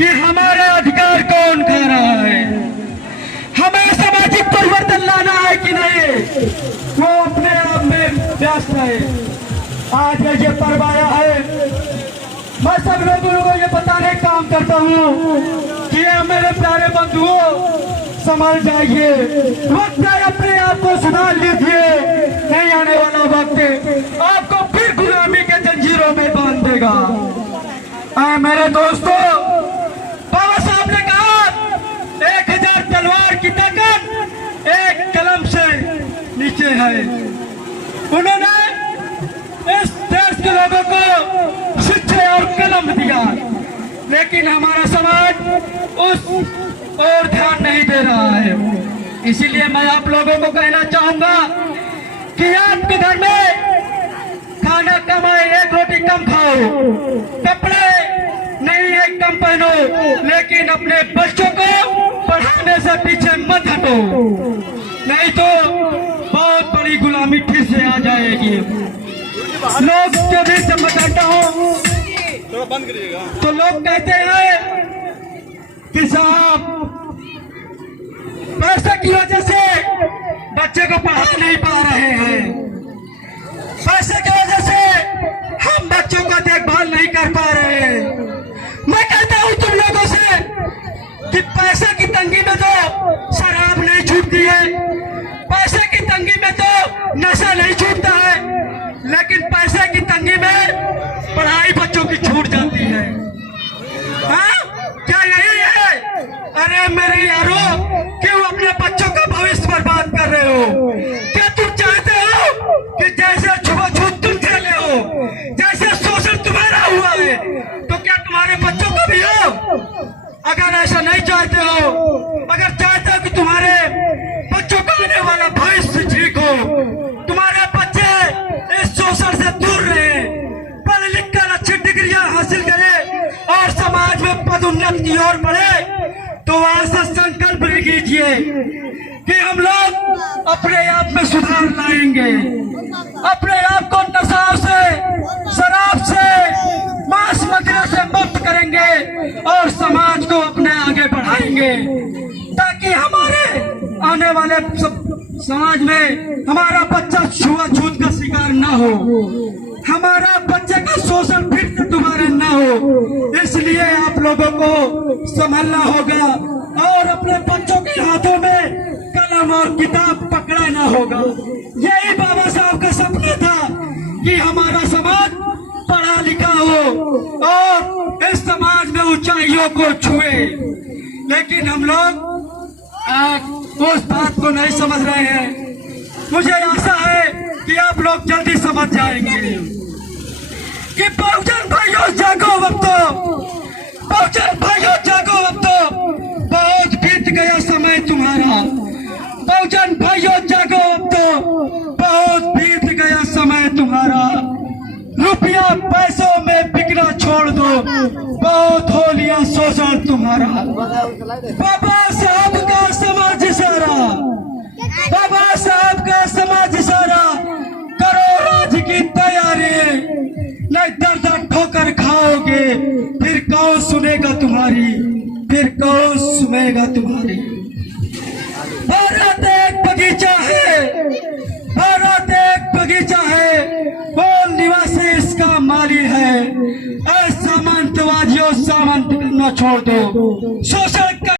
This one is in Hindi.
कि हमारे अधिकार कौन खा रहा है, हमें सामाजिक परिवर्तन लाना है कि नहीं, वो अपने आप में व्यस्त है। आज ये पर्व आया है, मैं सब लोगों को ये बताने का काम करता हूँ कि मेरे प्यारे बंधुओं संभल जाइए, वक्त है अपने आप को सुधार लीजिए, नहीं आने वाला वक्त आपको फिर गुलामी के जंजीरों में बांध देगा। मेरे दोस्तों, बाबा साहब ने कहा 1000 तलवार की ताकत एक कलम से नीचे है। उन्होंने इस देश के लोगों को शिक्षा और कलम दिया, लेकिन हमारा समाज उस और ध्यान नहीं दे रहा है। इसीलिए मैं आप लोगों को कहना चाहूंगा कि आपके घर में खाना कमाए, एक रोटी कम खाओ, कपड़े नहीं एक कम पहनो, लेकिन अपने बच्चों को पढ़ाने से पीछे मत हटो, नहीं तो बहुत बड़ी गुलामी फिर से आ जाएगी। लोग के बीच में बताता हूँ तो लोग कहते हैं कि साहब पैसे की वजह से बच्चे को पढ़ा नहीं पा रहे हैं, पैसे की वजह से हम बच्चों का देखभाल नहीं कर पा रहे हैं। मैं कहता हूं तुम लोगों से कि पैसे की तंगी में तो शराब नहीं छूटती है, पैसे की तंगी में तो नशा नहीं छूटता है, लेकिन पैसे की तंगी में पढ़ाई बच्चों की छूट जाती है। हाँ, क्या यही है? अरे मेरे यारो, क्यों अपने बच्चों का भविष्य बर्बाद कर रहे हो? क्या तुम चाहते हो कि जैसे छुआछूत तुम झेले हो, जैसे शोषण तुम्हारा हुआ है, तो क्या तुम्हारे बच्चों को भी हो? अगर ऐसा नहीं चाहते हो, अगर चाहते हो कि तुम्हारे बच्चों का आने वाला भविष्य ठीक हो, तुम्हारे बच्चे इस शोषण से दूर रहे, पढ़ लिख कर अच्छी डिग्रियां हासिल करें और समाज में पदोन्नति की ओर बढ़े, तो वहां से संकल्प लीजिए कि हम लोग अपने आप में सुधार लाएंगे, अपने आप को नशा से, शराब से, मांस मदिरा से मुक्त करेंगे और समाज को अपने आगे बढ़ाएंगे, ताकि हमारे आने वाले समाज में हमारा बच्चा छुआछूत का शिकार न हो, हमारा बच्चे का शोषण फिर से दोबारा न हो। इसलिए आप लोगों को संभलना होगा और अपने बच्चों के हाथों में कलम और किताब पकड़ाना होगा। यही बाबा साहब का सपना था कि हमारा समाज पढ़ा लिखा हो और इस समाज में ऊंचाइयों को छुए, लेकिन हम लोग उस बात को नहीं समझ रहे हैं। मुझे आशा है कि आप लोग जल्दी समझ जाएंगे कि बहुजन भाइयों जागो, अब तो बहुजन भाइयों जागो, अब तो बहुत बीत गया समय तुम्हारा। बहुजन भाइयों जागो, अब तो बहुत बीत गया समय तुम्हारा। रुपया पैसों में बिकना छोड़ दो, बहुत हो लिया शोषण तुम्हारा। बाबा साहब का समाज इशारा, बाबा साहब का समाज इशारा, करो राज की तैयारी, नहीं दर्द ठोकर खाओगे, फिर कौन सुनेगा तुम्हारी, फिर कौन सुनेगा तुम्हारी। भारत एक बगीचा है, भारत एक बगीचा है, वो निवासी इसका माली है। सामंतवादियों सामंत न छोड़ दो, शोषण